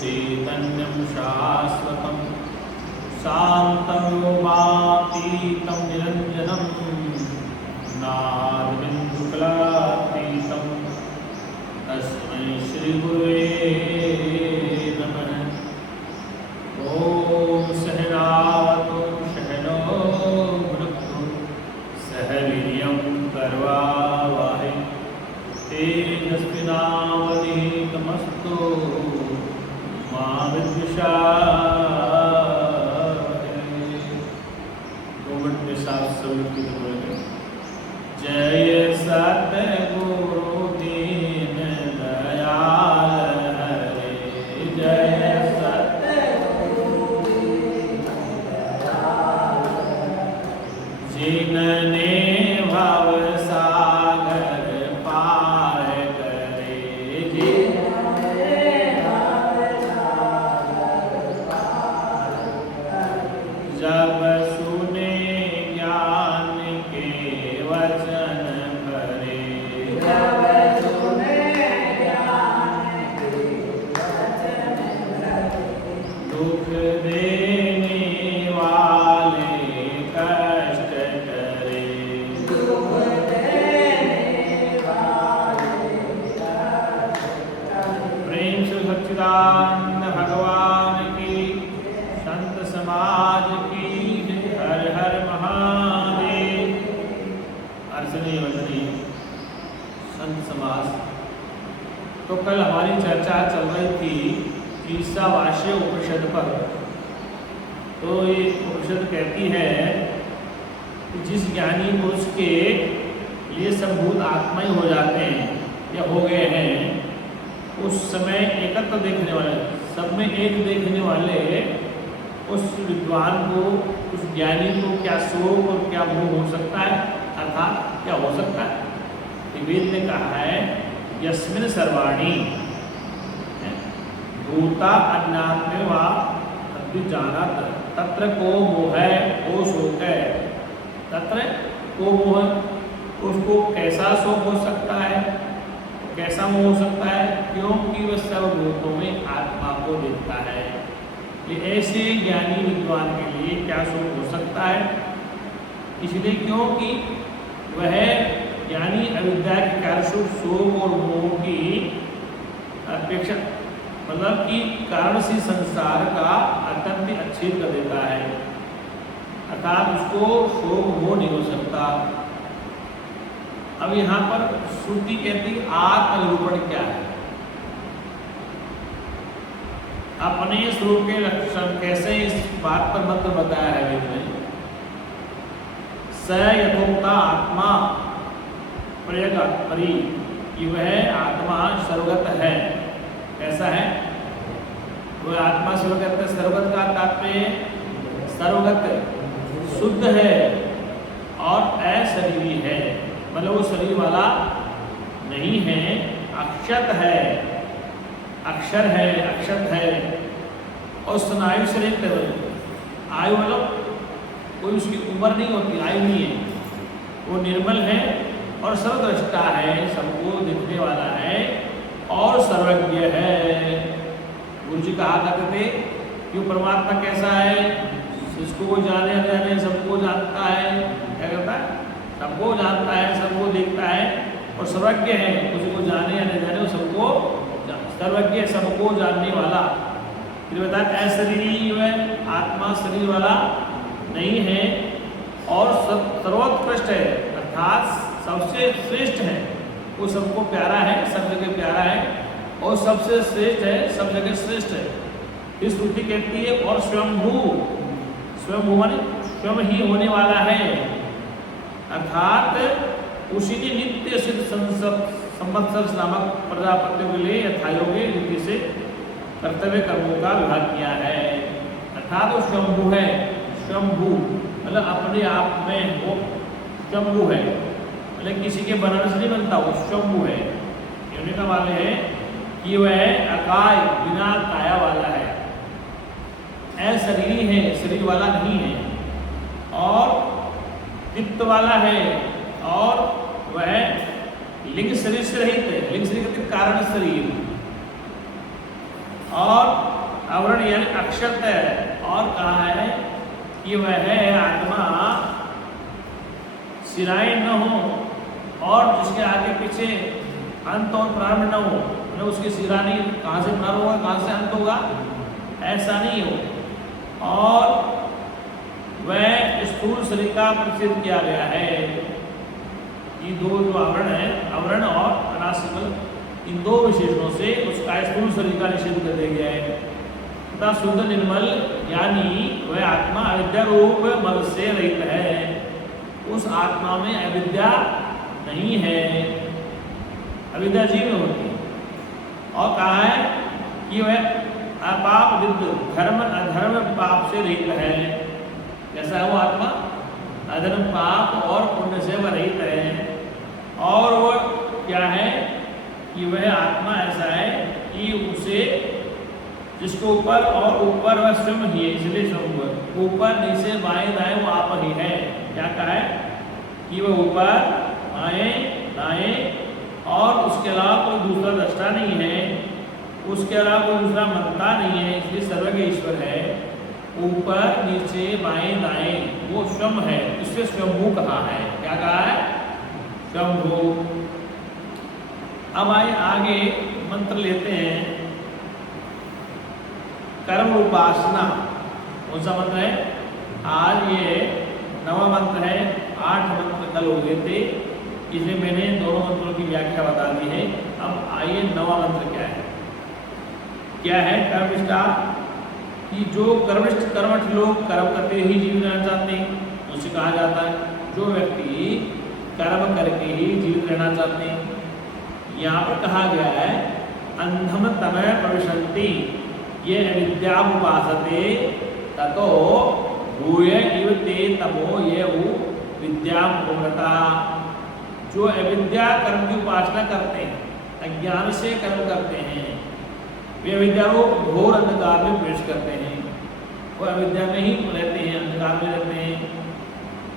चैतन्यं शाश्वतं शान्तं योगातीतं निरञ्जनं नादबिन्दुकलातीतं तस्मै श्रीगुरुवे नमः। ॐ सहनावतु सहनो भुनक्तु सह वीर्यं करवावहै तेजस्विनावधीतमस्तु मा विद्विषावहै। 2 मिनट में साफ सब की बोलेंगे। जय सतगुरु दीन दयाल हरे, जय सतगुरु दीन दयाल जिनने भव सागर पार करे, जिनने भव सागर पार करे। जब सुने ज्ञान के वचन भरे, जब सुने ज्ञान के वचन भरे। दुख देने वाले कष्ट करे, दुख देने वाले कष्ट करे। प्रेम से सच्चिदानंद भगवान की, संत समाज की, हर हर महादेव। अर्चनीय वंदनीय संत समाज। तो कल हमारी चर्चा चल रही थी ईशावास्य उपनिषद पर। तो ये उपनिषद कहती है कि जिस ज्ञानी पुरुष के लिए सब भूत आत्मा ही हो जाते हैं या हो गए हैं, उस समय एकत्र देखने वाले, सब में एक देखने वाले उस विद्वान को, उस ज्ञानी को क्या शोक और क्या मोह हो सकता है, अर्थात क्या हो सकता है। वेद ने कहा है यस्मिन् सर्वाणि भूता अज्ञाते वा अद्विजानात् तत्र को मोह को शोक है। तत्र को मोह, उसको कैसा शोक हो सकता है, कैसा मोह हो सकता है, क्योंकि वह सर्वभूतों में आत्मा को देखता है। ये ऐसे ज्ञानी विद्वान के लिए क्या शोक हो सकता है, इसलिए क्योंकि वह ज्ञानी अविद्या के कारण शोक और मोह की अपेक्षा, मतलब कि कारण से संसार का अत्यंत अच्छेद कर देता है, अर्थात उसको शोक मोह नहीं हो सकता। अब यहाँ पर श्रुति कहती आत्मनिरूपण क्या है, अपने स्वरूप के लक्षण कैसे, इस बात पर मंत्र बताया है वेद में। स यथोक्ता आत्मा प्रयगत्परि, कि वह आत्मा सर्वगत है। कैसा है वह आत्मा? सर्वगत है। सर्वगत का तात्पर्य सर्वगत शुद्ध है और अशरीरी है, मतलब वो शरीर वाला नहीं है, अक्षत है, अक्षर है, अक्षत है। और स्नायु शरीर, आयु मतलब कोई उसकी उम्र नहीं होती, आयु नहीं है, वो निर्मल है और सर्वद्रष्टा है, सबको दिखने वाला है और सर्वज्ञ है। गुरु जी कहा करते थे कि वो परमात्मा कैसा है, जिसको वो जाने अनजाने सबको जानता है। क्या करता है? सबको जानता है, सबको देखता है और सर्वज्ञ है, उसको जाने या नहीं जाने वो सबको सर्वज्ञ, सबको जानने वाला। फिर बताया अशरीरी है, आत्मा शरीर वाला नहीं है और सर्वोत्कृष्ट है, अर्थात सबसे श्रेष्ठ है। वो सबको प्यारा है, सब जगह प्यारा है और सबसे श्रेष्ठ है, सब जगह श्रेष्ठ है। इस श्रुति कहती है और स्वयंभू, स्वयंभू माने स्वयं ही होने वाला है, अर्थात उसी ने नित्य सिद्ध संवत्सर नामक प्रजापतियों के लिए यथायोग्य रीति से कर्तव्य कर्मों का विभाग किया है। अर्थात वो स्वयंभू है, स्वयंभू मतलब अपने आप में वो स्वयंभू है, मतलब किसी के बनाने से नहीं बनता, वो स्वयंभू है। कहने का वाले है कि वह अकाय बिना काया वाला है, अशरीरी है, शरीर वाला नहीं है, और चित्त वाला है, और वह लिंग शरीर से रहित है। लिंग शरीर कहते कारण शरीर, और आवरण यानी अक्षत है। और कहा है कि वह आत्मा सिराएं न हो और जिसके आगे पीछे अंत और प्रारंभ न हो, मतलब उसकी सिरा नहीं, कहाँ से प्रारंभ होगा कहाँ से अंत होगा, ऐसा नहीं हो। और वह स्थूल शरीर का प्रसिद्ध किया गया है। ये दो जो आवरण है, आवरण और अनासिमल, इन दो विशेषणों से उसका स्थूल शरीर का निषेध कर दिया गया है। तथा शुद्ध निर्मल यानी वह आत्मा अविद्या रूप मल से रहित है। उस आत्मा में अविद्या नहीं है, अविद्या जीव में होती है। और कहा है कि वह अपाप विद्ध धर्म अधर्म पाप से रहित है। कैसा है वो आत्मा? अधर्म पाप और पुण्य से वह रहित है। और वो क्या है कि वह आत्मा ऐसा है कि उसे जिसको ऊपर और ऊपर वह स्वयं ही है, इसलिए स्वयं ऊपर नीचे बाएं दाएं वो आप ही है। क्या कहा है कि वह ऊपर बाएं दाएं और उसके अलावा कोई दूसरा दृष्टा नहीं है, उसके अलावा कोई दूसरा मनता नहीं है, इसलिए सर्वज्ञ ईश्वर है। ऊपर नीचे बाएं दाएं वो स्वयं है, इससे स्वयंभू कहा है। क्या कहा है? स्वयंभू। अब आगे मंत्र लेते हैं। कर्म उपासना कौन सा मंत्र है? आज ये 9वां मंत्र है। 8 मंत्र कल हो गए थे, इसलिए मैंने दोनों मंत्रों की व्याख्या बता दी है। अब आइए 9वां मंत्र क्या है। क्या है? कर्मनिष्ठा, कि जो कर्मनिष्ठ कर्मठ लोग कर्म करते ही जीवित रहना चाहते हैं, उसे कहा जाता है। जो व्यक्ति कर्म करके ही जीवित रहना चाहते हैं, यहाँ पर कहा गया है अंधम तमय प्रविशन्ति ये अविद्यामुपासते ततो भूय इव ते तमो ये विद्यामुपगता। जो अविद्या कर्म की उपासना करते हैं, अज्ञान से कर्म करते हैं, वे अविद्या को घोर अंधकार में प्रवेश करते हैं। वो अविद्या में ही रहते हैं, अंधकार में रहते हैं।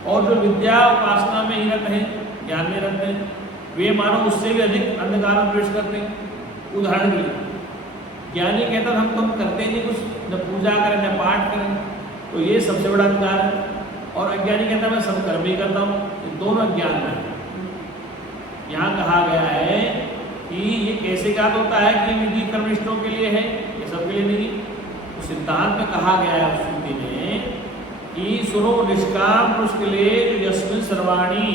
और जो विद्या उपासना में ही रहते हैं, ज्ञान में रहते हैं, वे मानो उससे भी अधिक अंधकार में प्रवेश करते हैं। उदाहरण के लिए ज्ञानी कहता हम तो करते नहीं कुछ, न पूजा करें न पाठ करें, तो ये सबसे बड़ा अंधकार है। और अज्ञानी कहता मैं सब कर्म ही करता हूँ, ये दोनों अज्ञान है। यहाँ कहा गया है कि ये कैसे ज्ञात होता है कि विधि कर्मनिष्ठों के लिए है, ये सबके लिए नहीं। तो सिद्धांत में कहा गया है श्रुति में कि सुनो निष्काम पुरुष के लिए यस्मिन् सर्वाणी,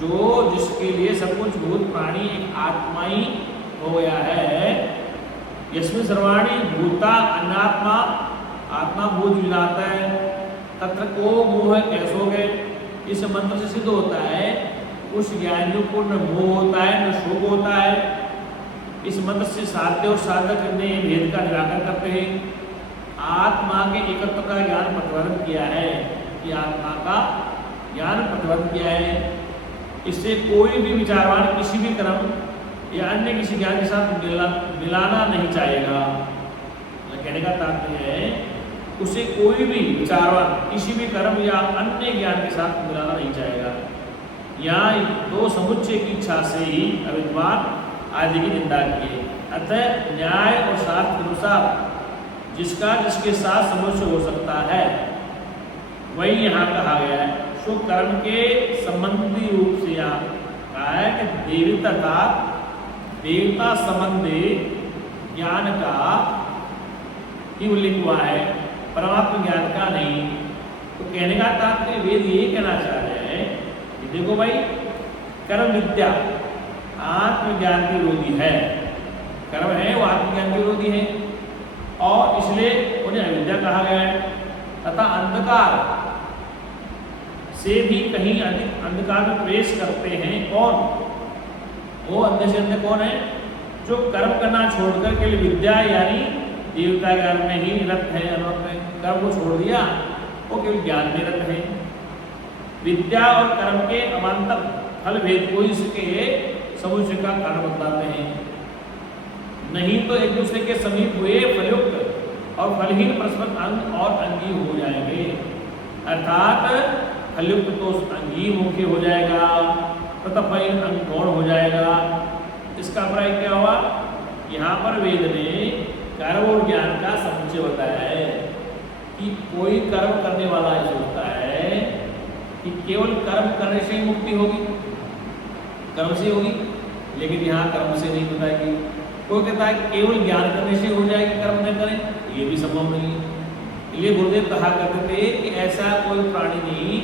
जो जिसके लिए सब कुछ भूत प्राणी एक आत्मा ही हो गया है। यस्मिन् सर्वाणी भूता अन्नात्मा, आत्मा भूत विलाता है। तत्र को मोह कैसोगे, इस मंत्र से सिद्ध होता है उस ज्ञानियों को न मोह होता है न शोक होता है। इस मंत्र से साध्य और साधक ने भेद का निराकरण करते हैं। आत्मा के एकत्व का ज्ञान प्रतिपादन किया है, कि आत्मा का ज्ञान प्रतिपादन किया है। इससे कोई भी विचारवान किसी भी कर्म या अन्य किसी ज्ञान के साथ मिलाना नहीं चाहेगा। कहने का तात्पर्य है उसे कोई भी विचारवान किसी भी कर्म या अन्य ज्ञान के साथ मिलाना नहीं चाहेगा। यहाँ दो समुच्चय की इच्छा से ही अविद्वान आदि की निंदा की है। अतः न्याय और शास्त्र के अनुसार जिसका जिसके साथ समुच्चय हो सकता है वही यहाँ कहा गया है। सो कर्म के संबंधी रूप से यहाँ कहा है कि देवता का देवता संबंधी ज्ञान का ही उल्लेख हुआ है, परमात्मा ज्ञान का नहीं। तो कहने का तात्पर्य वेद ये कहना चाह रहे हैं कि देखो भाई, कर्म विद्या आत्मज्ञान की विरोधी है। कर्म है वो आत्मज्ञान की विरोधी है, और इसलिए उन्हें अविद्या कहा गया है। तथा अंधकार से भी कहीं अधिक अंधकार में प्रवेश करते हैं कौन? वो अंधे से अंधे कौन है? जो कर्म करना छोड़कर के लिए विद्या यानी देवता ज्ञान में ही रत है, अनुरत है। कर्म को छोड़ दिया, वो केवल ज्ञान में रत है। विद्या और कर्म के अमांतर फल भेद को इसके समुच्चय का कारण बतलाते हैं। नहीं तो एक दूसरे के समीप हुए फलयुक्त और फलहीन परस्पर अंग और अंगी हो जाएंगे। अर्थात फलयुक्त तो अंगी मुख्य हो जाएगा प्रतफल अंगकोण हो जाएगा। इसका अभिप्राय क्या हुआ? यहाँ पर वेद ने कर्म और ज्ञान का समुच्चय बताया है कि कोई कर्म करने वाला ऐसा होता है कि केवल कर्म करने से ही मुक्ति होगी, कर्म से होगी, लेकिन यहाँ कर्म से नहीं बताएगी। कोई कहता है केवल ज्ञान करने से हो जाएगी, कर्म न करें, ये भी संभव नहीं है। इसलिए गुरुदेव कहा करते थे कि ऐसा कोई प्राणी नहीं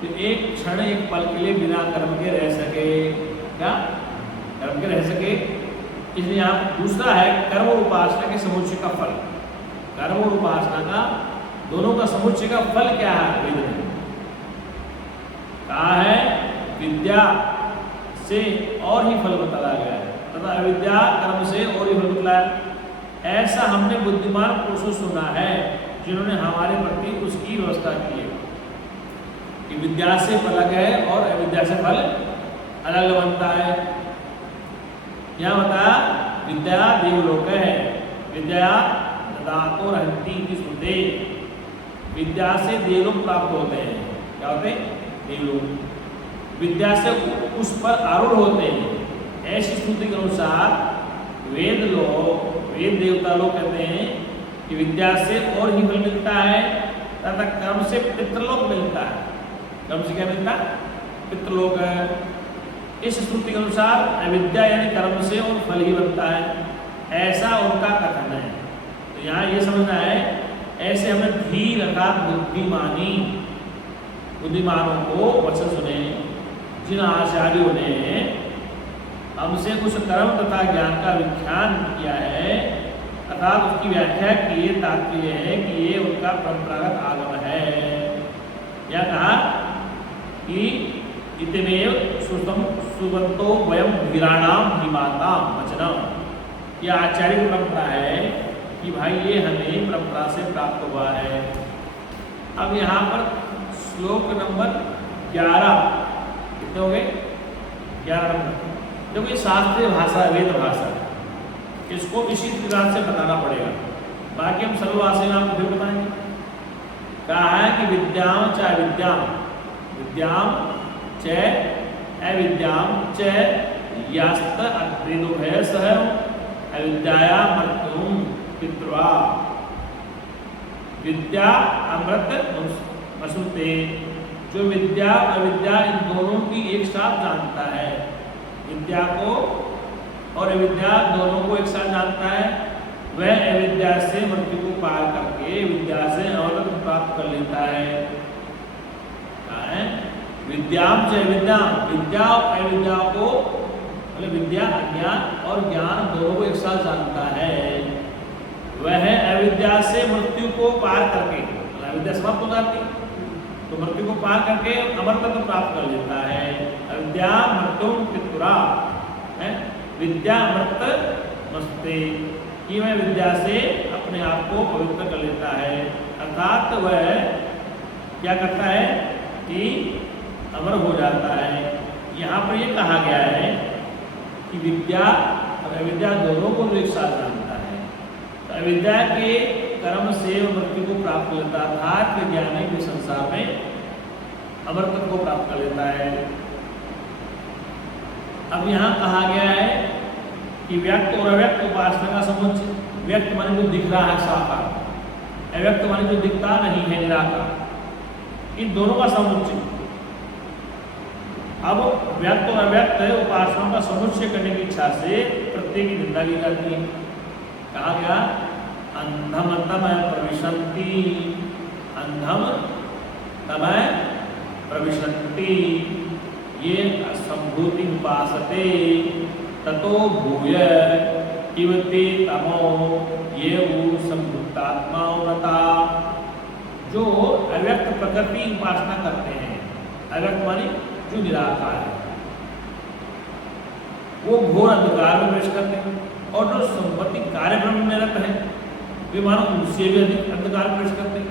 जो एक क्षण एक पल के लिए बिना कर्म के रह सके। क्या? कर्म के रह सके। इसलिए यहाँ दूसरा है कर्म और उपासना के समुच्चय का फल। कर्म और उपासना का दोनों का समुच्चय का फल क्या है? वेद ने कहा है विद्या से और ही फल बतलाया गया है तथा अविद्या कर्म से और ही फल बतलाया। ऐसा हमने बुद्धिमान पुरुषों सुना है जिन्होंने हमारे प्रति उसकी व्यवस्था की है कि विद्या से फल अलग है और अविद्या से फल अलग बनता है। यहाँ बताया विद्या देवलोक है, विद्या ददातो रहती की श्रुते। विद्या से देवलोक प्राप्त होते हैं। क्या होते हैं? देवलोक। विद्या से उस पर आरूढ़ होते हैं। ऐसी श्रुति के अनुसार वेद देवता लोग कहते हैं कि विद्या से और ही फल मिलता है तथा कर्म से पितृलोक मिलता है। कर्म से क्या मिलता है? पितृलोक है। इस श्रुति के अनुसार अविद्या यानी कर्म से और फल ही बनता है, ऐसा उनका कथन है। तो यहाँ ये समझना है, ऐसे हमें धीर अर्थात बुद्धिमानों को वचन सुने जिन आचार्यों ने हमसे कुछ कर्म तथा ज्ञान का व्याख्यान किया है अर्थात उसकी व्याख्या की। ये तात्पर्य है कि ये उनका परंपरागत आगम है। यह कहा कि इतमेव सुबंतो वयम धीराणाम धीमाताम वचनम। यह आचार्य की परंपरा है कि भाई ये हमें परंपरा से प्राप्त हुआ है। अब यहाँ पर श्लोक नंबर 11 कितने हो गए? 11 नंबर। देखो ये शास्त्रीय भाषा है, वेद भाषा है, इसको इसी तरह से बताना पड़ेगा। बाकी हम सर्ववासी में आपको फिर बताएंगे। कहा है कि विद्याम च अविद्याम, विद्याम च अविद्याम च यास्त अद्वैतोभय सह अविद्याया मृत्युम पितृवा। विद्या अमृत मसुते। जो विद्या अविद्या इन दोनों की एक साथ जानता है, विद्या को और अविद्या दोनों को एक साथ जानता है, वह अविद्या से मृत्यु को पार करके विद्या से अमृत प्राप्त कर लेता है। क्या है? विद्याम च अविद्याम, विद्या और अविद्या को मतलब विद्या अज्ञान और ज्ञान दोनों को एक साथ जानता है। वह अविद्या से मृत्यु को पार करके, अविद्या समाप्त हो जाती तो मृत्यु को पार करके अमरत्व प्राप्त कर लेता है। अविद्या मृत्युम पितुरा है, विद्या अमृत मस्ते कि वह विद्या से अपने आप को पवित्र कर लेता है। अर्थात वह क्या करता है कि अमर हो जाता है। यहाँ पर यह कहा गया है कि विद्या और अविद्या दोनों को एक साथ जानता है। तो अविद्या के कर्म से मृत्यु को प्राप्त लेता था, ज्ञानी के संसार में अमरत्व को प्राप्त कर लेता है। अब यहाँ कहा गया है कि व्यक्त और अव्यक्त उपासना का समुच्चय। व्यक्त माने जो दिख रहा है साकार, अव्यक्त माने जो दिखता नहीं है निराकार, इन दोनों का समुच्चय। अब व्यक्त और अव्यक्त उपासना का समुच्चय करने की इच्छा से प्रत्येक की निंदा की जाती है। कहा गया अंधम तमय प्रविशन्ति, अंधम तमय प्रविशन्ति ये संभूति उपासते ततो भूय इवते तमो ये संभूतात्मा व्रता। जो अव्यक्त प्रकृति उपासना करते हैं, अव्यक्त माने जो निराकार है, वो घोर अंधकार में प्रवेश करते हैं। और जो संपत्ति कार्य ब्रह्म में रत है वे मानो उनसे भी अधिक अंधकार प्रवेश करते हैं।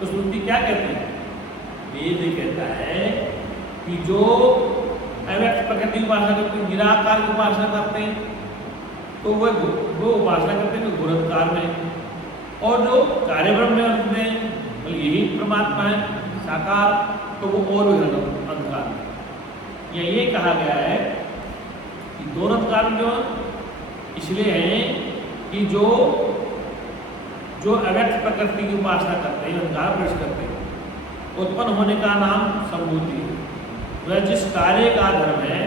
तो श्रुति क्या कहते हैं? वेद कहता है कि जो अव्यक्त प्रकृति उपासना करते हैं, निराकार की उपासना करते हैं, तो वो उपासना करते हैं घोर अंधकार में। और जो कार्य ब्रह्म में रखते हैं, मतलब यही परमात्मा है साकार, तो वो और भी अंधकार में। ये कहा गया है कि दोनों कारण जो इसलिए है कि जो अव्यक्त प्रकृति की उपासना करते हैं, अंधकार प्रवेश करते हैं, उत्पन्न होने का नाम संभूति है। वह जिस कार्य का धर्म है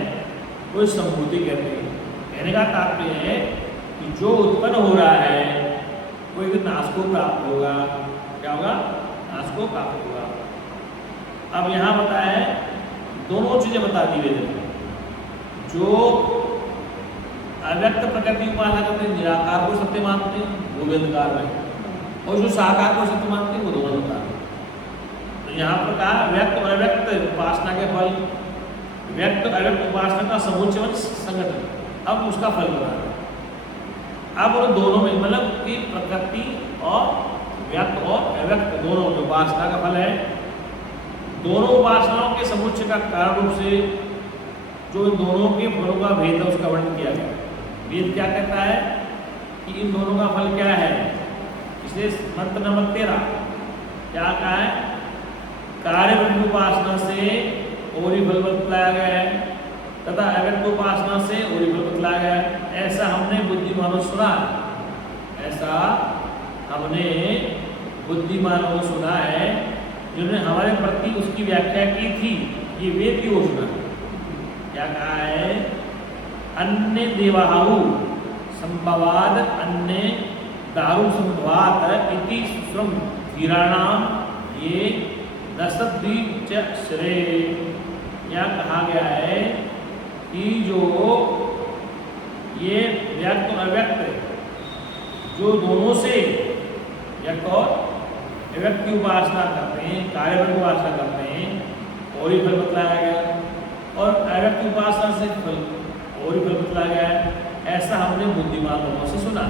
वो संभूति कहते हैं। कहने का तात्पर्य है कि जो उत्पन्न हो रहा है वो एक नाश को प्राप्त होगा। क्या होगा? नाश को प्राप्त होगा। अब यहाँ बताया है, दोनों चीजें बता दी वेद में। जो अव्यक्त प्रकृति की उपासना करते हैं, निराकार को सत्य मानते हैं, वो वेदकार है, और जो साकार को सत्य मानते हैं वो दोनों बता रहे। तो यहाँ पर कहा व्यक्त और अव्यक्त उपासना के फल, व्यक्त अव्यक्त उपासना का समुच्चय संगठन, अब उसका फल बता रहे। अब उन दोनों में मतलब कि प्रकृति और व्यक्त और अव्यक्त दोनों उपासना का फल है। दोनों उपासनाओं के समुच्चय का कारण रूप से जो इन दोनों के फलों का भेद है उसका वर्णन किया गया। वेद क्या कहता है कि इन दोनों का फल क्या है? इसलिए मंत्र नंबर 13 क्या कहा है? कार्य ब्रह्म उपासना से और ही फल बतलाया गया है तथा अव्यक्त उपासना से और ही फल बतलाया गया है। ऐसा हमने बुद्धिमानों सुना, ऐसा हमने बुद्धिमानों को सुना है जिन्होंने हमारे प्रति उसकी व्याख्या की थी। ये वेद की घोषणा क्या कहा है? अन्य देवाहु संभवाद अन्य दारु संभवात इति सुश्रम वीराणाम ये दशद्वीप श्रेय। यहाँ कहा गया है कि जो ये व्यक्त और अव्यक्त जो दोनों से व्यक्त और अव्यक्त की उपासना करते हैं, कार्य की उपासना करते हैं, और ही फल बतलाया गया, और अव्यक्त उपासना से फल और ही फल बतलाया गया है। ऐसा हमने बुद्धिमान लोगों से सुना।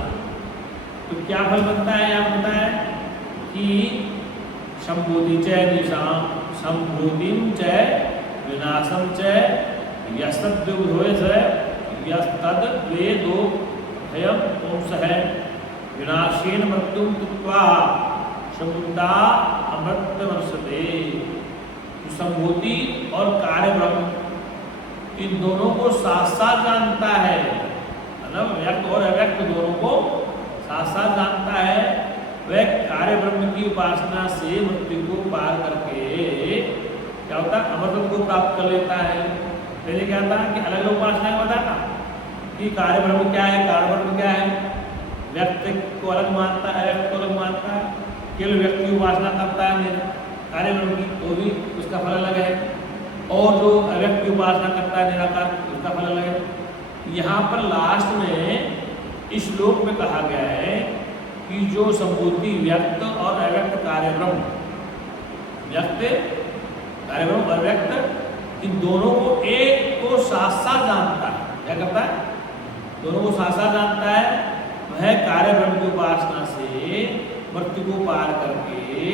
तो क्या फल बनता है? यहाँ बनता है कि संभूति च निशाम संभूतिम च विनाशम च यस्तद्विभोय च यस्तद द्वेदो भयम पुंस है विनाशेन मृत्युम कृत्वा समुद्धा अमृत वर्षते। संभूति और कार्य ब्रह्म इन दोनों को साथ साथ जानता है, मतलब व्यक्त और अव्यक्त दोनों को साथ साथ जानता है। वह कार्य ब्रह्म की उपासना से मृत्यु को पार करके क्या होता है? अमृत को प्राप्त कर लेता है। पहले क्या था कि अलग अलग उपासना का बताता कि कार्य ब्रह्म क्या है, कार्य ब्रह्म क्या है, व्यक्त को अलग मानता है, अव्यक्त को अलग मानता है। केवल व्यक्ति की उपासना करता है कार्य ब्रह्म की तो भी उसका फल अलग है, और जो अव्यक्त की उपासना करता है निराकार उसका फल अलग है। यहाँ पर लास्ट में इस श्लोक में कहा गया है कि जो संभूति व्यक्त और अव्यक्त कार्य ब्रह्म, व्यक्त कार्य ब्रह्म और व्यक्त इन दोनों को एक को साथ साथ जानता है। क्या करता है? दोनों को साथ साथ जानता है। वह कार्य ब्रह्म की उपासना से मृत्यु को पार करके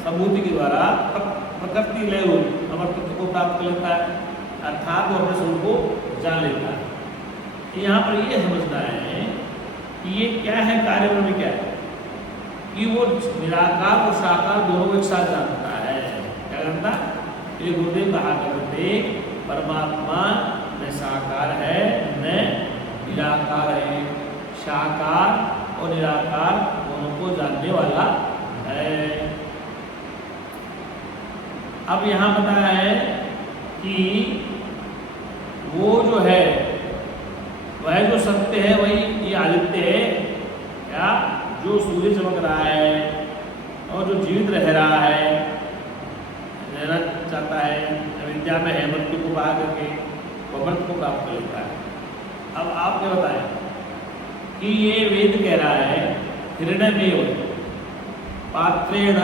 संभूति के द्वारा प्रकृति लय रूप अमृतत्व को प्राप्त कर लेता है, अर्थात वो अपने स्वरूप को जान लेता है। यहाँ पर ये समझना है कि ये क्या है, कार्य ब्रह्म क्या है, कि वो निराकार और साकार दोनों को एक साथ जानता है। क्या जानता? ये गुरुदेव कहा करते परमात्मा न साकार है न निराकार है, साकार और निराकार दोनों को जानने वाला है। अब यहाँ बताया है कि वो जो है वह जो सत्य है वही ये आदित्य है, क्या जो सूर्य चमक रहा है और जो जीवित रह रहा है, रहना चाहता है, अविद्या में है, मृत्यु को पार करके वो अमृत को प्राप्त कर लेता है। अब आप क्या बताएं कि ये वेद कह रहा है हिरण्यमेव पात्रेण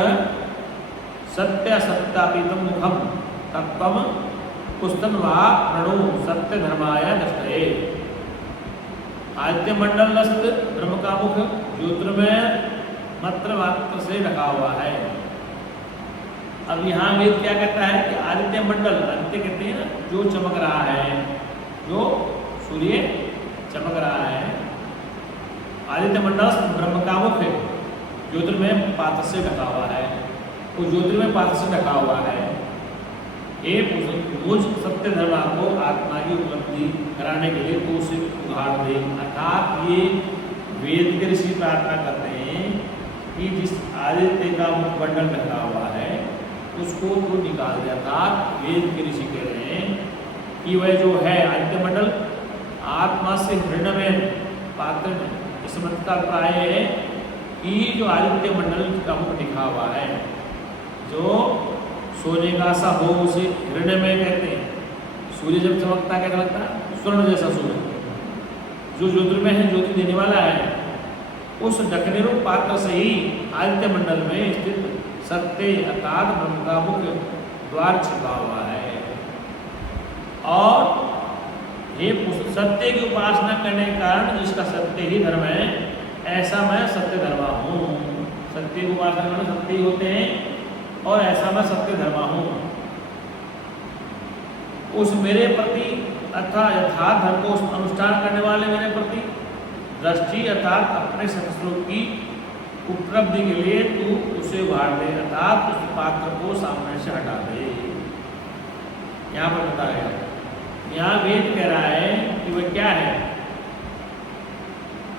सत्य सत्यापीतम मुखम तत्वम पुस्तन वा प्रणु सत्य धर्माय दष्टये। आदित्य मंडलस्थ ब्रह्म का मुख ज्योतिर्मय मात्र मात्र से ढका हुआ है। अब यहाँ वेद क्या कहता है कि आदित्य मंडल, आदित्य कहते हैं ना जो चमक रहा है, जो सूर्य चमक रहा है, आदित्य मंडल ब्रह्म का मुख ज्योतिर्मय पात्र से ढका हुआ है, वो ज्योतिर्मय पात्र से ढका हुआ है। मुझ सत्य धर्मा को आत्मा की उपलब्धि कराने के लिए तू उसे उघाड़ दे। अर्थात ये वेद के ऋषि प्रार्थना करते हैं कि जिस आदित्य का मुखमंडल ढका हुआ है उसको तू निकाल दे। अर्थात वेद के ऋषि कह रहे हैं कि वह जो है आदित्य मंडल आत्मा से हृदय में पात्र। इस मत का अभिप्राय है कि जो आदित्य मंडल का मुख दिखा हुआ है, जो सोने का सा हो उसे हृदय में कहते हैं। सूर्य जब चमकता कैसा लगता है? स्वर्ण जैसा सूर्य। जो ज्योतिर्मय है, ज्योति देने वाला है, उस ढकने रूप पात्र से ही आदित्य मंडल में स्थित सत्य अर्थात ब्रह्म का मुख द्वार छिपा हुआ है। और ये सत्य की उपासना करने के कारण जिसका सत्य ही धर्म है, ऐसा मैं सत्य धर्मा हूँ। सत्य की उपासना करने सत्य ही होते हैं और ऐसा मैं सत्य धर्मा हूँ। उस मेरे प्रति अर्थात यथार्थ धर्म को अनुष्ठान करने वाले मेरे प्रति दृष्टि अर्थात अपने संस्कृत की उपलब्धि के लिए तू उसे उभार दे। अर्थात उस पात्र को सामने से हटा दे। यहाँ पर बताया, यहाँ वेद कह रहा है कि वह क्या है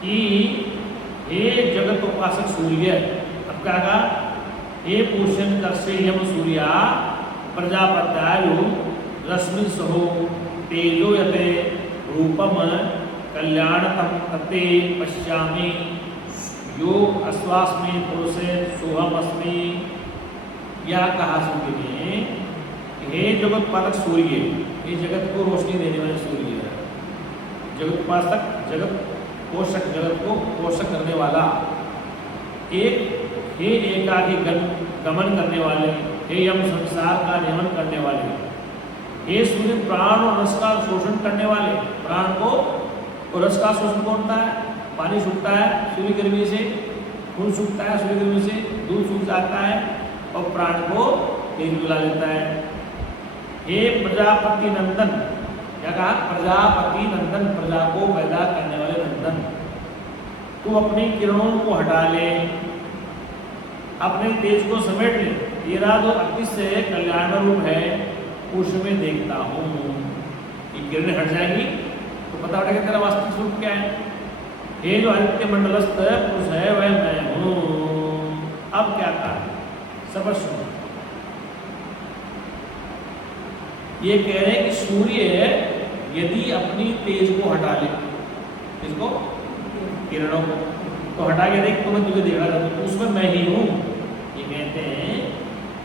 कि हे जगत उपासक सूर्य। अब क्या कहा? हे पुरुषन कर्षे यम सूर्या प्रजापत्यायु रश्मि सहो तेजो यते रूपम कल्याणतम तते पश्यामि यो अस्वास्मि पुरुषे सोहम अस्मि। यह कहा सूर्य ने, हे जगत पालक सूर्य, ये जगत को रोशनी देने वाले सूर्य है। जगत उपासक, जगत पोषक, जगत को पोषक करने वाला। एक हे एकाकी गमन करने वाले, हे यम संसार का नियमन करने वाले, हे सूर्य प्राण और रस का शोषण करने वाले। प्राण को और रस का शोषण कौन होता है? पानी सूखता है सूर्य गर्मी से, खून सूखता है सूर्य गर्मी से, दूध सूख जाता है और प्राण को तेज बुला लेता है। हे प्रजापति नंदन, क्या कहा? प्रजापति नंदन, प्रजा को पैदा करने वाले नंदन, तू अपनी किरणों को हटा ले, अपने तेज को समेट ले। तेरा जो अतिशय कल्याण रूप है उसमें देखता हूँ। ये किरणें हट जाएंगी तो पता पड़ेगा तेरा वास्तविक स्वरूप क्या है। ये जो आदित्य मंडलस्थ पुरुष है वह मैं हूँ। अब क्या कहा? सब सुनो। ये कह रहे हैं कि सूर्य यदि अपनी तेज को हटा ले, इसको किरणों को तो हटा के देख, तो मैं तुझे देखना चाहता हूँ, उसमें मैं ही हूँ। ये कहते हैं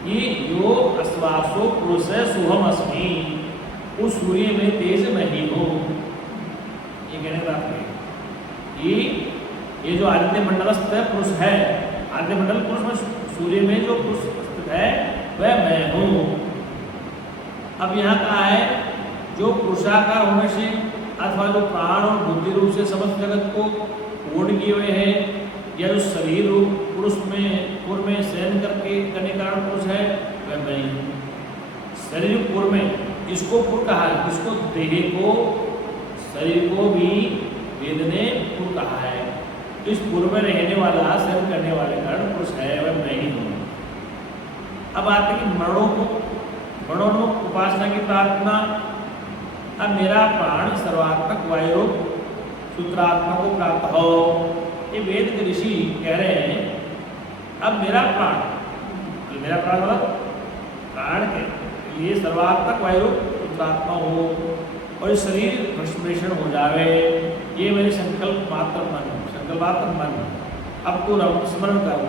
कि यो अस्वासो पुरुष सोहम अस्मि, उस सूर्य में तेज मैं ही हूँ। ये कहने का बात है कि ये जो आदित्य मंडलस्थ पुरुष है, आदित्य मंडल पुरुष में सूर्य में जो पुरुष स्थित है वह मैं हूँ। अब यहाँ कहा है जो पुरुषाकार होने से अथवा जो प्राण और बुद्धि रूप से समस्त जगत को पूर्ण किए हुए है, या जो शरीर रूप पुरुष में पूर्व में शयन करने कारण पुरुष है वह मैं हूँ। शरीर पूर्व में इसको पुर कहा है, इसको देह को शरीर को भी वेद ने पुर कहा है। तो इस पूर्व में रहने वाला शयन करने वाले कारण पुरुष है वह मैं ही हूँ। अब आते कि मरणोन्मुख उपासना की प्रार्थना। अब मेरा प्राण सर्वात्मक वायु रूप सूत्रात्मा को प्राप्त हो। ये वेद के ऋषि कह रहे हैं अब मेरा प्राण मतलब प्राण के लिए सर्वात्मक वायु रूप सूत्रात्मा हो और ये शरीर भस्मीभूषण हो जावे। ये मेरे संकल्प मात्र मन। अब तू स्मरण कर,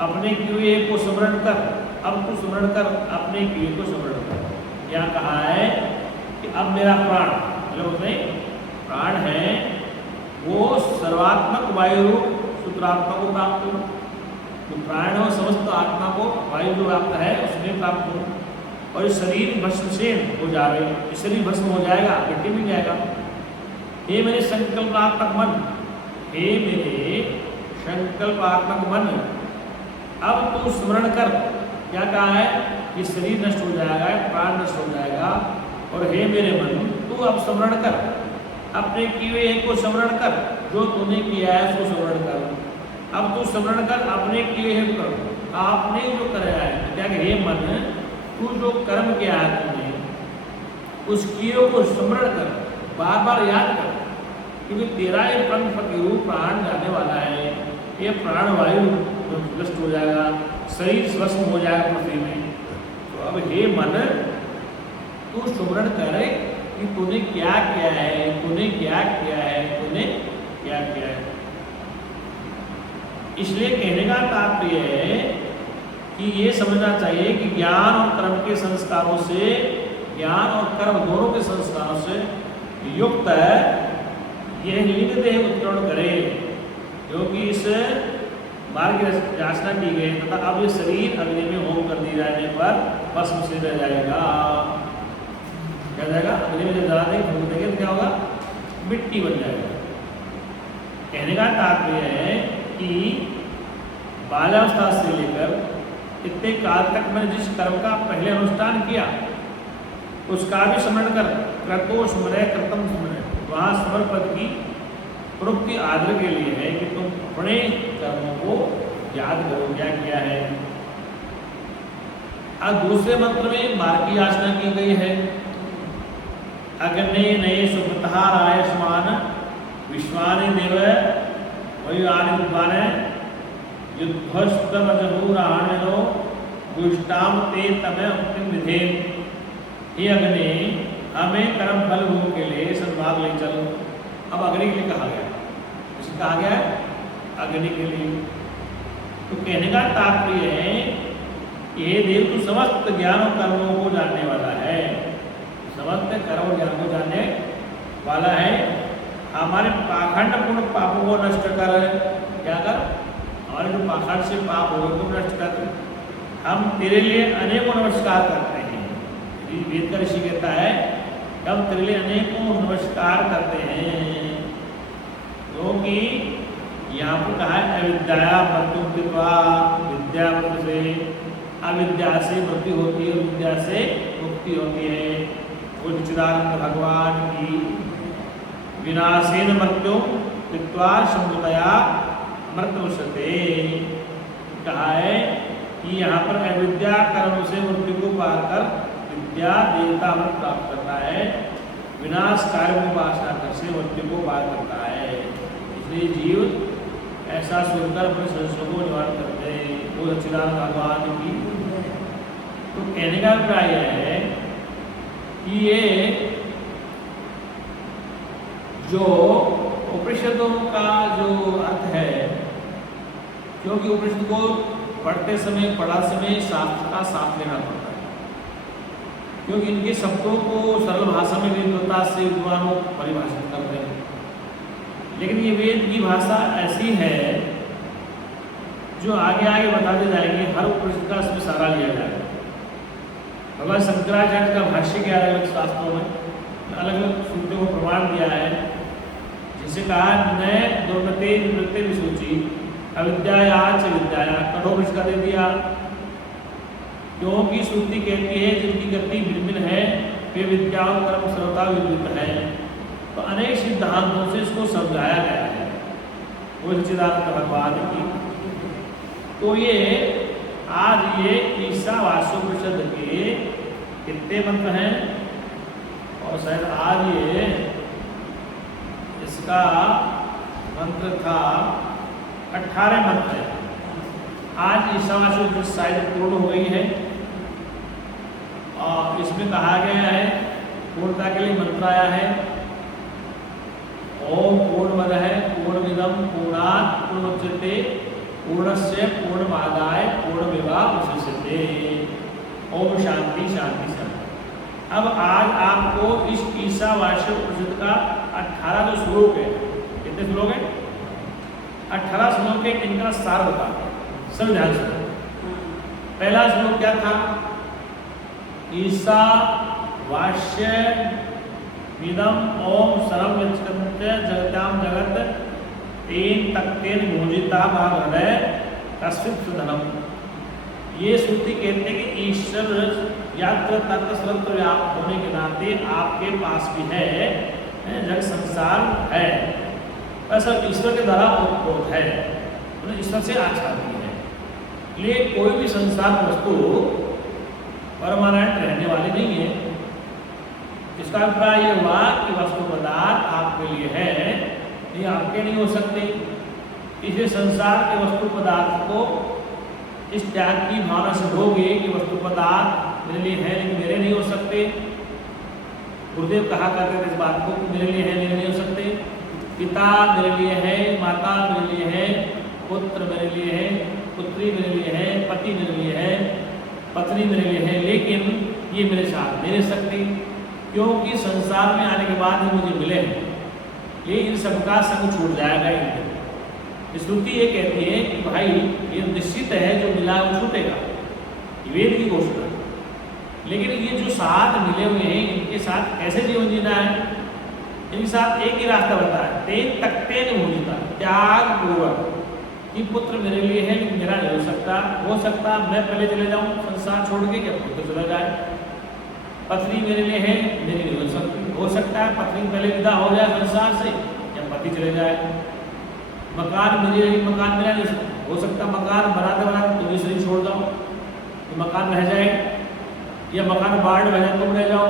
अपने किए को स्मरण कर। अब तू स्मरण कर, अपने किए को स्मरण कर। यहाँ कहा है कि अब मेरा प्राण मतलब उसमें प्राण है वो सर्वात्मक वायु रूप सूत्रात्मा को प्राप्त हो। जो प्राण हो समस्त आत्मा को वायु जो प्राप्त है उसमें प्राप्त हो और ये शरीर भस्मसेन हो जाए। ये शरीर भस्म हो जाएगा, मिट्टी मिल जाएगा। हे मेरे संकल्पात्मक मन, हे मेरे संकल्पात्मक मन, अब तू स्मरण कर। क्या कहा है कि शरीर नष्ट हो जाएगा, प्राण नष्ट हो जाएगा और हे मेरे मन तू अब स्मरण कर, अपने किए को स्मरण कर, जो तूने किया है उसको स्मरण कर। अब तू स्मरण कर, अपने किए कर, आपने जो कराया है। क्या हे मन तू जो कर्म किया है तुमने उस किए को स्मरण कर, बार बार याद कर, क्योंकि तेरा ये पंख पतिरु प्राण जाने वाला है, ये प्राण वायु नष्ट हो जाएगा, शरीर स्वस्थ हो जाएगा पृथ्वी में। तो अब हे मन, तू स्मरण करे कि तूने क्या किया है, तूने क्या किया है, तूने क्या किया है। इसलिए कहने का तात्पर्य है कि ये समझना चाहिए कि ज्ञान और कर्म के संस्कारों से, ज्ञान और कर्म दोनों के संस्कारों से युक्त यह लिंग देह उत्तरण करे, जो कि इस मार्ग की याचना की गई तथा अब ये शरीर अग्नि में होम कर दिए जाने पर भस्म से रह जाएगा। क्या जाएगा? अग्नि में जब जला देंगे, फूक देंगे तो क्या होगा? मिट्टी बन जाएगा। कहने का तात्पर्य है कि बाल्यावस्था से लेकर इतने काल तक मैंने जिस कर्म का पहले अनुष्ठान किया उसका भी स्मरण कर, क्रतो स्मरण कृतम स्मरण। वहाँ स्मरण पद की प्रवृत्ति आदर के लिए है कि तुम अपने कर्मों को याद करो क्या किया है। अब दूसरे मंत्र में मार्ग की याचना की गई है। अग्ने नये सुमतः रायस्मान विश्वानि देव वयुआनि विद्वान युद्धस्तमजहूराणो गुष्टाम ते तमे उपतिम विधेन। हे अग्नि, हमें कर्म फल भोग के लिए सन्मार्ग ले चलो। अब अग्नि के लिए कहा गया, इसे कहा गया है अग्नि के लिए। तो कहने का तात्पर्य है ये देव तो समस्त ज्ञान और कर्मों को जानने वाला है, समस्त कर्म और ज्ञान को जानने वाला है। हमारे पाखंड पूर्ण पापों को नष्ट कर, क्या कर? हमारे जो पाखंड से पाप हो गए नष्ट कर। हम तेरे लिए अनेकों नमस्कार करते हैं। वेद का ऋषि कहता है हम तेरे लिए अनेकों नमस्कार करते हैं, क्योंकि यहाँ पर कहा है अविद्या मृत्यु कृपा। विद्या मृत्यु से, अविद्या से मृत्यु होती है, विद्या से मुक्ति होती है। वो सच्चिदानंद भगवान की विनाशेन मृत्यु कृत्वा शंभुतया मृत्युशते कहा है कि यहाँ पर अविद्या कर्म से मृत्यु को पार कर विद्या देवता मत प्राप्त करता है, विनाश कार्य को उपासना कर से मृत्यु को पार करता है। इसलिए जीव ऐसा सुनकर अपने संशयों को निवारण करते हैं। वो सच्चिदानंद भगवान की। तो कहने का अभिप्राय है कि ये जो उपनिषदों का जो अर्थ है, क्योंकि उपनिषद को पढ़ते समय, पढ़ा समय शास्त्र का साथ लेना पड़ता है, क्योंकि इनके शब्दों को सरल भाषा में विद्वता से विद्वानों परिभाषित करते हैं। लेकिन ये वेद की भाषा ऐसी है जो आगे आगे बताते जाएंगे, हर उपनिषद का इसमें सारा लिया जाएगा। भगवान शंकराचार्य का भाष्य के अलग अलग शास्त्रों में अलग अलग सूत्रों को प्रमाण दिया है, जिसे कहा नए दुर्मते नृत्य विसूची अविद्या च विद्या, कठोर इसका दे दिया। क्योंकि श्रुति कहती है जिनकी गति भिन्न है वे विद्या और कर्म सर्वथा विरुद्ध है। तो अनेक सिद्धांतों से इसको समझाया गया है वो सच्चिदानंद भगवान की। तो ये आज ये ईशावास्योपनिषद के कितने मंत्र हैं, और शायद आज ये इसका मंत्र था 18 मंत्र है। आज ईशावास्योपनिषद शायद पूर्ण हो गई है, और इसमें कहा गया है, पूर्णता के लिए मंत्र आया है ओम पूर्णमदः पूर्णमिदं पूर्णात् पूर्णमुदच्यते पूर्णस्य पूर्णमादाय पूर्णमेवावशिष्यते। ओम शांति शांति शांति। अब आज आपको इस ईशावास्योपनिषद का 18 जो श्लोक है, कितने श्लोक हैं? 18 श्लोक के इनका सार होता है। सब ध्यान से। पहला श्लोक क्या था? ईशावास्य विदम ओम सर्व जगत्याम जगत तेन तक्तेन भोजिता भागहृदय कश्चित् सुधनम। ये श्रुति कहते हैं कि ईश्वर यात्र तत्व सर्वत्र व्याप्त होने के नाते आपके पास भी है, जग संसार है, ऐसा ईश्वर के द्वारा उत्पन्न है, ईश्वर से आच्छादित है। इसलिए कोई भी संसार वस्तु परमानेंट रहने वाली नहीं है। इसका अभिप्राय ये हुआ कि वस्तु पदार्थ आपके लिए है, ये आपके नहीं हो सकते। इसे संसार के वस्तु पदार्थ को इस त्याग की भावना से होगी कि वस्तु पदार्थ मेरे लिए है लेकिन मेरे नहीं हो सकते। गुरुदेव कहा करते थे इस बात को, मेरे लिए है मेरे नहीं हो सकते। पिता मेरे लिए है, माता मेरे लिए है, पुत्र मेरे लिए है, पुत्री मेरे लिए है, पति मेरे लिए है, पत्नी मेरे लिए है, लेकिन ये मेरे साथ नहीं रह सकते क्योंकि संसार में आने के बाद ही मुझे मिले हैं। ये इन सबका संग छूट जाएगा। इनके श्रुति ये कहती है कि भाई ये निश्चित है जो मिला है वो छूटेगा, वेद की घोषणा। लेकिन ये जो साथ मिले हुए हैं इनके साथ कैसे जीवन जीना है, इनके साथ एक ही रास्ता बताया, तेन तकते भूमिका त्याग पूर्वक कि पुत्र मेरे लिए है लेकिन मेरा नहीं हो सकता मैं पहले चले जाऊं संसार छोड़ के, क्या पुत्र चला जाए। पत्नी मेरे लिए है, मेरी नहीं हो सकता है पत्नी पहले विदा हो जाए संसार से या पति चले जाए। मकान मेरे लिए, मकान मेरा नहीं हो सकता, मकान बनाते बनाते तुम शरीर छोड़ जाओ तो मकान रह जाए, या मकान बाढ़ में जाए तुम रह जाओ।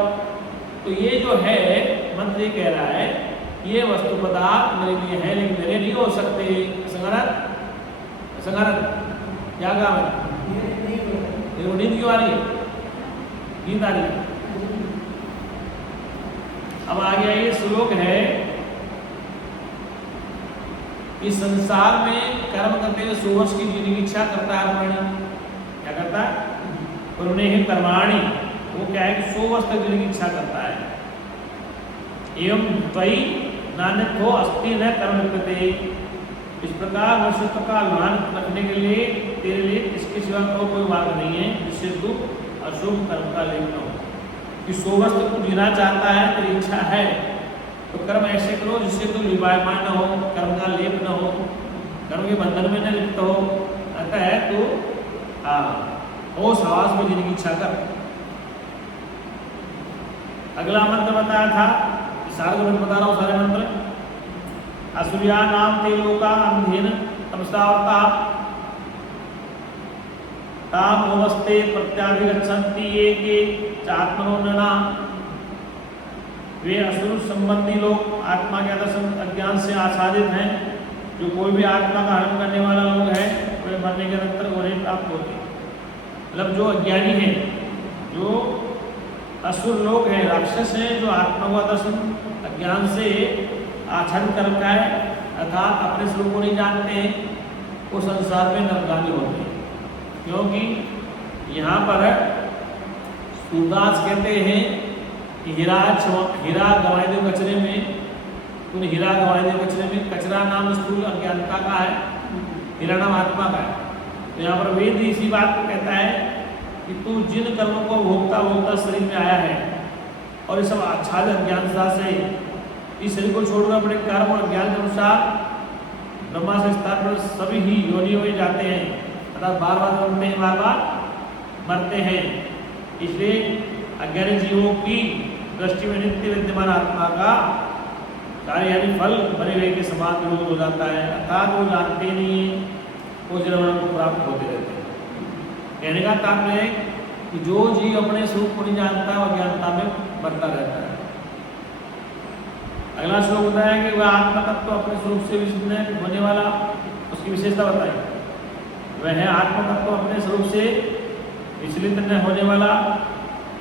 तो ये जो है मंत्र ये कह रहा है ये वस्तु पदार्थ मेरे लिए है लेकिन मेरे नहीं हो सकते। संगरत क्या काम है, नींद क्यों आ रही है, नींद आ रही है। अब आगे ये श्लोक है कि संसार में कर्म करते हुए सुवर्ष की जीने की इच्छा करता है प्राणी, क्या करता है, पुण्य कर्माणी, वो क्या है कि 100 वर्ष तक जीने की इच्छा करता है। एवं त्वयि नान्यथो अस्ति न कर्म कृते, इस प्रकार वर्षत्व का अभिमान रखने के लिए तेरे लिए इसके सिवा कोई मार्ग नहीं है जिससे तू अशुभ कर्म का लेप न हो। कि 100 वर्ष तक तू जीना चाहता है, तेरी इच्छा है तो कर्म ऐसे करो जिससे तू लिपायमान न हो, कर्म का लेप न हो, कर्म के बंधन में न लिप्त हो। अतः है तो होश हवास में जीने की इच्छा कर। अगला मंत्र बताया था, सारे मंत्र बता रहा हूँ, सारे मंत्र। असुरिया नाम ते लोका अंधेन तमसावता ताम ओवस्ते प्रत्याभिगच्छन्ति ये के चात्मनोन्नना। वे असुर संबंधी लोग आत्मा के अज्ञान से आच्छादित हैं। जो कोई भी आत्मा का हरण करने वाला लोग है वे मरने के अंतर उन्हें प्राप्त होते हैं। मतलब जो अज्ञानी है, जो असुर लोग हैं, राक्षस हैं, जो आत्मा का दर्शन अज्ञान से आच्छादित कर रखा है अर्थात अपने स्वरूप को नहीं जानते हैं, वो संसार में नरगामी होते हैं। क्योंकि यहाँ पर सूरदास कहते हैं कि हीरा गंवाए दो कचरे में, तूने हीरा गंवाए दो कचरे में। कचरा नाम स्थूल अज्ञानता का है, हीरा नाम आत्मा का है। तो यहाँ पर वेद इसी बात को कहता है कि तू जिन कर्मों को भोगता शरीर में आया है और ये सब आच्छादित अज्ञानता से इस शरीर को छोड़कर अपने कर्म और ज्ञान के अनुसार ब्रह्मा से स्थान पर सभी ही योनियों में जाते हैं, अर्थात बार बार जन्मते हैं, बार बार मरते हैं। इसलिए अज्ञानी जीवों की दृष्टि में नित्य विद्यमान आत्मा का कार्य यानी फल मरे हुए के समान विरोध हो जाता है, अर्थात वो जानते नहीं है, वो जन्म को प्राप्त होते रहते हैं। कहने का तात्पर्य है कि जो जीव अपने स्वरूप को नहीं जानता वह अज्ञानता में मरता रहता है। अगला श्लोक बताया कि वह आत्मा तत्व अपने स्वरूप से विचलित होने वाला, उसकी विशेषता बताई। वह है आत्मा तत्व अपने स्वरूप से विचलित न होने वाला,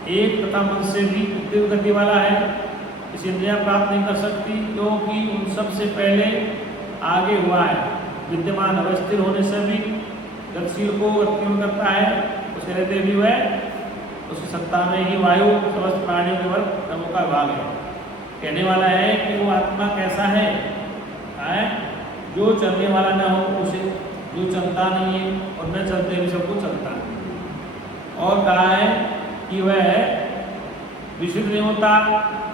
एक तथा मन से भी तीव्र गति वाला है। इसे इंद्रिया प्राप्त नहीं कर सकती क्योंकि उन सब से पहले आगे हुआ है। विद्यमान अवस्थिर होने से भी गतिशील को गतिमान करता है, उसे रहते भी वह उसकी सत्ता में ही वायु समस्त प्राणियों के वर्ग ब्रह्म का भाग है। कहने वाला है कि वो आत्मा कैसा है, जो चलने वाला न हो उसे, जो चलता नहीं है और न चलते भी सबको चलता है। और कहा है कि वह विशुद्ध नहीं होता,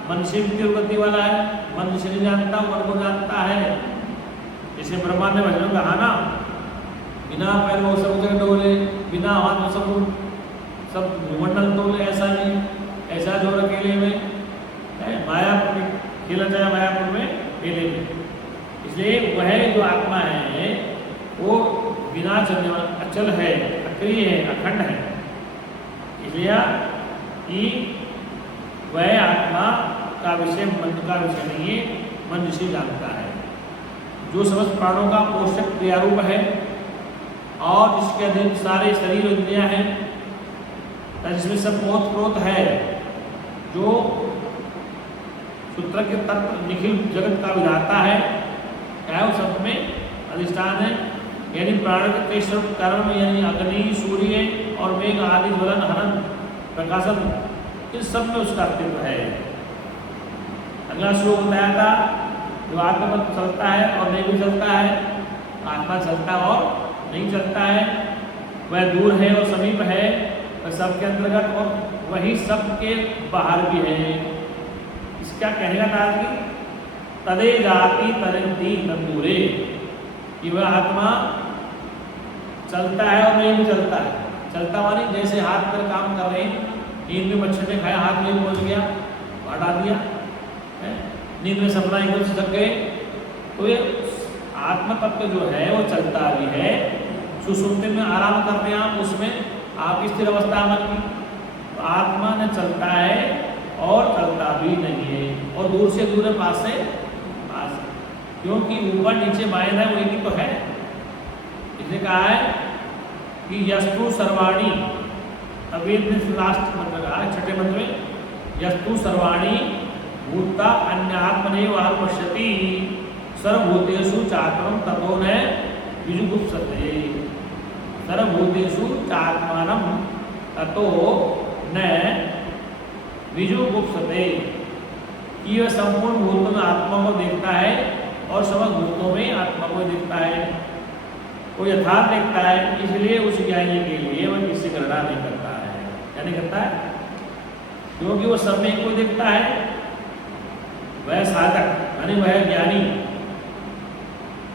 मन से भी गति वाला है, मन से नहीं जानता, मन को जानता है। जैसे ब्रह्मा ने भजन कहा ना, बिना पैर वो सब जगह डोले, बिना हाथ वो सब भूमंडल डोले, ऐसा नहीं, ऐसा जो अकेले में मायापुर खेला जाए, मायापुर में मेले में। इसलिए वह जो आत्मा है वो बिना चलने वाला अचल है, अक्रिय है, अखंड है। इसलिए कि वह आत्मा का विषय मन का विषय नहीं है, मन जिसे जानता है। जो समस्त प्राणों का पोषक क्रियारूप है और जिसके अधीन सारे शरीर इंद्रियां हैं, जिसमें सब ओत प्रोत है, जो सूत्र के तत्व निखिल जगत का विधाता है, क्या उस सब में अधिष्ठान है। यानी प्राण के स्वरूप कर्म यानी अग्नि, सूर्य और मेघ आदि ज्वलन, हनन, प्रकाशन, इन सब में उसका अस्तित्व है। अगला श्लोक बताया था, जो आत्मा चलता है और नहीं भी चलता है, आत्मा चलता और नहीं चलता है, वह दूर है और समीप है, वह सबके अंतर्गत और वही सबके बाहर भी है। इसका कहने का था कि तदे जाति तरंती तंदूरे, कि वह आत्मा चलता है और नहीं भी चलता है। चलता मानी जैसे हाथ पर काम कर रहे हैं, नींद में मच्छर ने खाया, हाथ में पहुंच गया, हटा दिया, नींद में सपना एकदम से जग गए, तो ये आत्म तत्व जो है वो चलता भी है। सुसुप्ति में आराम करते हैं आप, उसमें आप स्थिर अवस्था मन की, तो आत्मा न चलता है और चलता भी नहीं है, और दूर से दूर है, पास से पास है, क्योंकि ऊपर नीचे बाएं है वो एक ही तो है। इसने कहा है कि यस्तु सर्वाणी, अवेद ने लास्ट मंत्र कहा है, छठे मंत्र में, यस्तु सर्वाणी भूता अन्यात्मने वाहन पश्यति सर्वभूतेषु चात्मनं ततो न विजुगुप्सते। सर्वभूतेषु चात्मानं ततो न विजुगुप्सते, कि वह संपूर्ण भूतों में आत्मा को देखता है और समस्त भूतों में आत्मा को देखता है, वो यथार्थ देखता है। इसलिए उस ज्ञानी के लिए वह किसी गणना नहीं करता है। क्या नहीं करता है? क्योंकि वो सब में को देखता है। वह साधक यानी वह ज्ञानी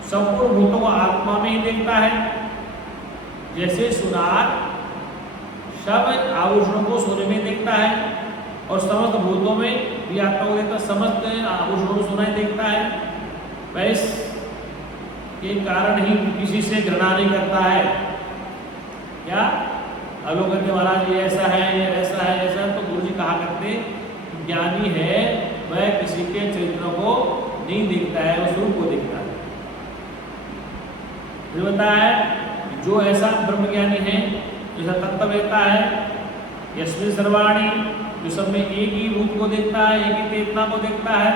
संपूर्ण भूतों को आत्मा में ही देखता है। जैसे सुनार सब आभूषणों को सोने में देखता है और समस्त भूतों में भी आत्मा को देखता है, समस्त आभूषणों को सोना ही देखता है। वैसे के कारण ही किसी से घृणा नहीं करता है। क्या अवलोकन के महाराज ये ऐसा है, ये ऐसा है, ऐसा, तो गुरु जी कहा करते ज्ञानी है वह किसी के चरित्रों को नहीं देखता है, वो स्वरूप को देखता है। फिर बताया है जो ऐसा ब्रह्मज्ञानी है, जैसा तत्व देखता है, यस्मिन् सर्वाणि, जो सब में एक ही रूप को देखता है, एक ही चेतना को देखता है,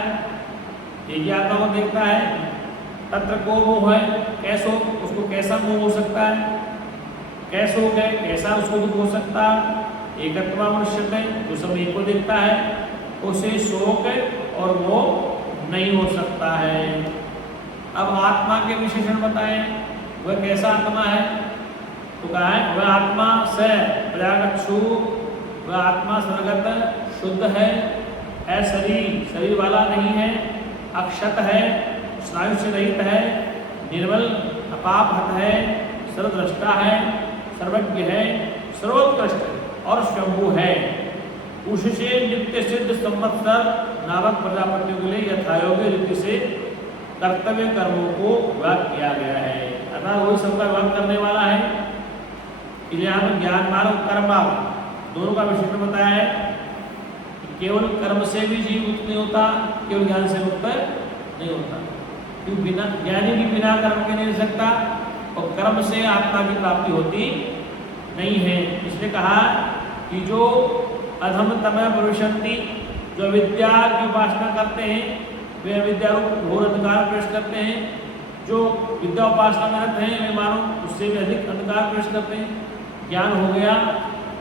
एक ही आत्मा को देखता है। तत्र को मोह है, कैसो उसको कैसा मोह हो सकता है, कैसो है कैसा उसको दुख हो सकता है। एकत्वा मनुष्य में जो सब एक को देखता है, उसे शोक और मोह नहीं हो सकता है। अब आत्मा के विशेषण बताएं, वह कैसा आत्मा है, तो कहा है वह आत्मा से प्रयागच्छु, वह आत्मा सर्वगत शुद्ध है, शरीर शरीर वाला नहीं है, अक्षत है, स्नायु से रहित है, निर्मल अपापहत है, सर्वद्रष्टा है, सर्वज्ञ है, सर्वोत्कृष्ट और स्वयंभू है। उससे नित्य सिद्ध संवत्सर नामक प्रजापतियों के लिए यथायोग्य रीति से कर्तव्य कर्मों को विभाग किया गया है। अतः वही सबका विभाग करने वाला है। यहाँ पर ज्ञान मार्ग कर्म मार्ग दोनों का विशेषण बताया है। केवल कर्म से भी जीव मुक्त नहीं होता, केवल ज्ञान से मुक्त नहीं होता। क्यों बिना ज्ञानी भी बिना कर्म के नहीं रह सकता, और कर्म से आत्मा की प्राप्ति होती नहीं है। इसलिए कहा कि जो अधम तमः प्रविशन्ति, जो विद्या की उपासना करते हैं वे अविद्या रूप घोर अंधकार प्रवेश करते हैं। जो विद्या उपासना में रहते हैं वे मानो उससे भी अधिक अंधकार प्रवेश करते हैं। ज्ञान हो गया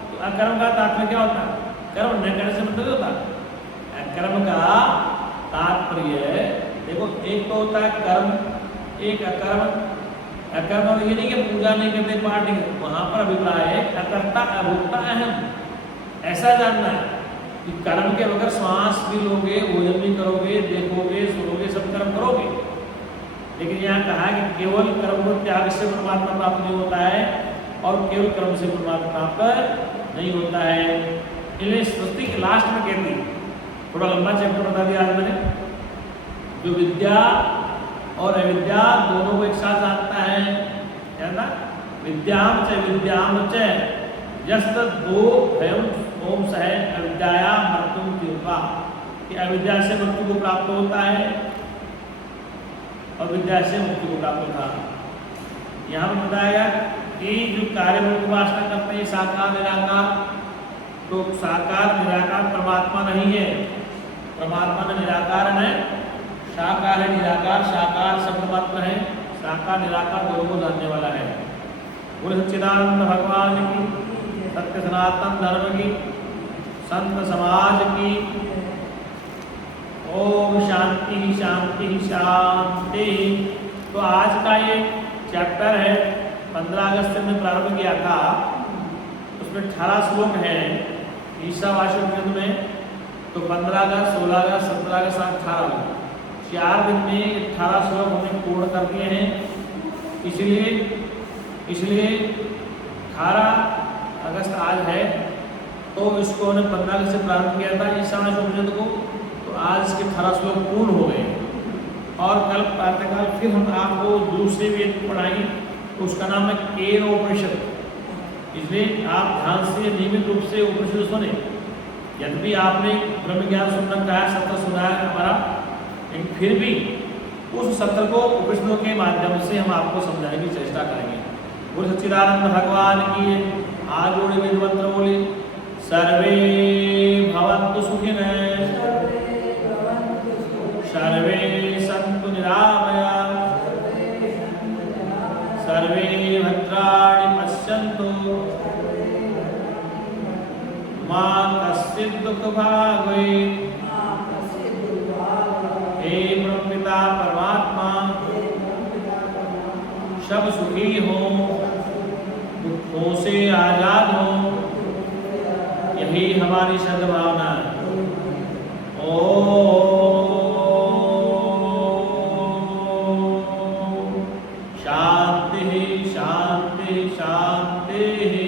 तो अकर्म का तात्पर्य क्या होता है? कर्म न करने से मतलब होता है। कर्म का तात्पर्य देखो, एक तो होता है कर्म, एक अकर्म। अकर्म और ये नहीं कि पूजा नहीं करते, पाठ नहीं करते, वहाँ पर अभिप्राय है अकर्ता अभोक्ता अहम। ऐसा जानना है कि कर्म के बगैर श्वास भी लोगे, भोजन भी करोगे, देखोगे, सुनोगे, सब कर्म करोगे। लेकिन यहाँ कहा कि केवल कर्म को त्याग से परमात्मा प्राप्त नहीं होता है और केवल कर्म से परमात्मा प्राप्त नहीं होता है। इसलिए सृष्टि के लास्ट में कहती, थोड़ा लंबा चैप्टर बता दिया आज मैंने, जो विद्या और अविद्या दोनों को एक साथ जानता है, क्या ना, विद्याम च यस्तद्भो भयम ओम स है अविद्या मृत्यु तीर्वा, कि अविद्या से मृत्यु को प्राप्त होता है, अविद्या से मुक्ति को प्राप्त होता है। यहाँ पर बताया कि जो कार्य रूप उपासना करते हैं साकार निराकार, तो साकार निराकार परमात्मा नहीं है, परमात्मा में निराकार है, साकार है निराकार, साकार शब्द मात्र है, साकार निराकार दोनों को जानने वाला है। बोले सच्चिदानंद भगवान की, सत्य सनातन धर्म की, संत समाज की। ओम शांति शांति शांति। तो आज का ये चैप्टर है 15 अगस्त में प्रारंभ किया था, उसमें 18 श्लोक हैं ईशावास्य उपनिषद में। तो 15 अगस्त 16 अगस्त 17 अगस्त 18 4 दिन में 18 श्लोक हमने पूर्ण कर दिए हैं। इसलिए 18 अगस्त आज है, तो इसको हमने 15 अगस्त से प्रारंभ किया था ईशावास्य उपनिषद को। तो आज इसके 18 श्लोक पूर्ण हो गए और कल प्रातःकाल फिर हम आपको दूसरे वेद पढ़ाएंगे, तो उसका नाम है केनोपनिषद। इसलिए आप ध्यान से नियमित रूप से उपनिषद सुने। यद्यपि आपने ब्रह्म ज्ञान सुन रखा है, सत्र सुना है हमारा, लेकिन फिर भी उस सत्र को उपनिषदों के माध्यम से हम आपको समझाने की चेष्टा करेंगे। बोले सच्चिदानंद भगवान की। आज जोड़े वेद मंत्र बोले, सर्वे भवन्तु सुखिनः, सर्वे सन्तु निरामयाः, सर्वे भद्राणि पश्यन्तु, मा कश्चित् दुःखभाग् भवेत्। हे ब्रह्मपिता परमात्मा, सब सुखी हो, दुखों से आजाद हो, यही हमारी सद्भावना है। शांति शांति शांति।